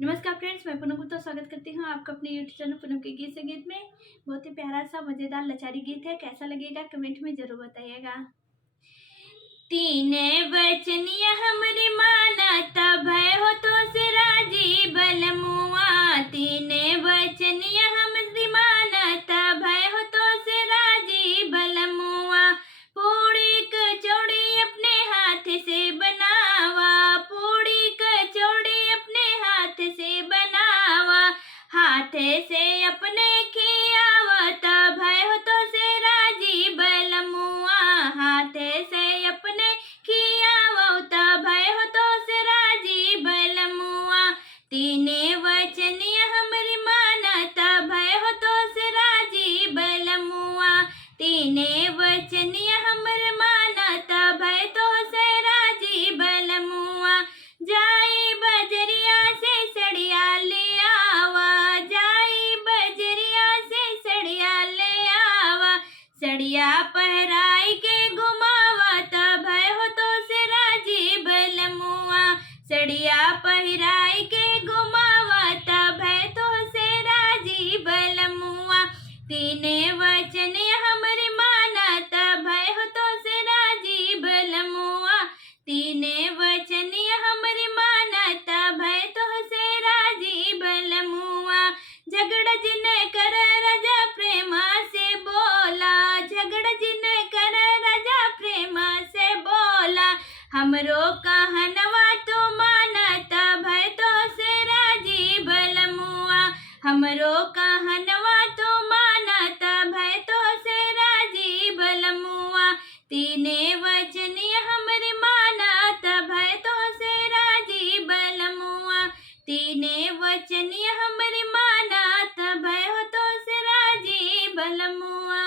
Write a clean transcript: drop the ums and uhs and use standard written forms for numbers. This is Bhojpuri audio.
नमस्कार फ्रेंड्स, मैं पूनम गुप्ता स्वागत करती हूँ आपका अपने यूट्यूब चैनल पूनम के गीत संगीत में। बहुत ही प्यारा सा मज़ेदार लचारी गीत है, कैसा लगेगा कमेंट में ज़रूर बताइएगा। तीने बचनिया हमरी मानत भय हो तो से राजी बलमुआ। तीने बचनिया हमरी मानत भय हो तो से राजी बलमुआ। पूड़ी कचौड़ी अपने हाथ से बनावा, पूड़ी कचौड़ी अपने हाथ से बनावा। हाथ से अपने खियावत भय हो तो से राजी बलमुआ। हाथ से अपने खियावत भय हो तो से राजी बलमुआ। तीने वचनिया हमरी मानत भय हो तो से राजी बलमुआ। तीने वचनिया हमर मानत भय तो से राजी बलमुआ। जाई बजरिया से सड़िया ले आवा, जाई बजरिया से सड़िया ले आवा। सड़िया पहराई के घुमावत भय हो तो से राजी बलमुआ। सड़िया पहराई के घुमावत भय तो से राजी बलमुआ। तीने वचन हमरी मानत भय हो तो से राजी बलमुआ। तीने वचन हमरी मानत भय तो से राजी बलमुआ। झगड़ जिन कर राजा प्रेम से बोला, झगड़ जिन कर राजा प्रेम से बोला। हमरो कहनवा तो मानत भय तो से राजी बलमुआ। हमरो कहनवा तो मानत भय तो से राजी बलमुआ। तीने वचन हमरी मानत भय तो से राजी बलमुआ। तीने वचन हमरी मानत भय हो तो से राजी बलमुआ।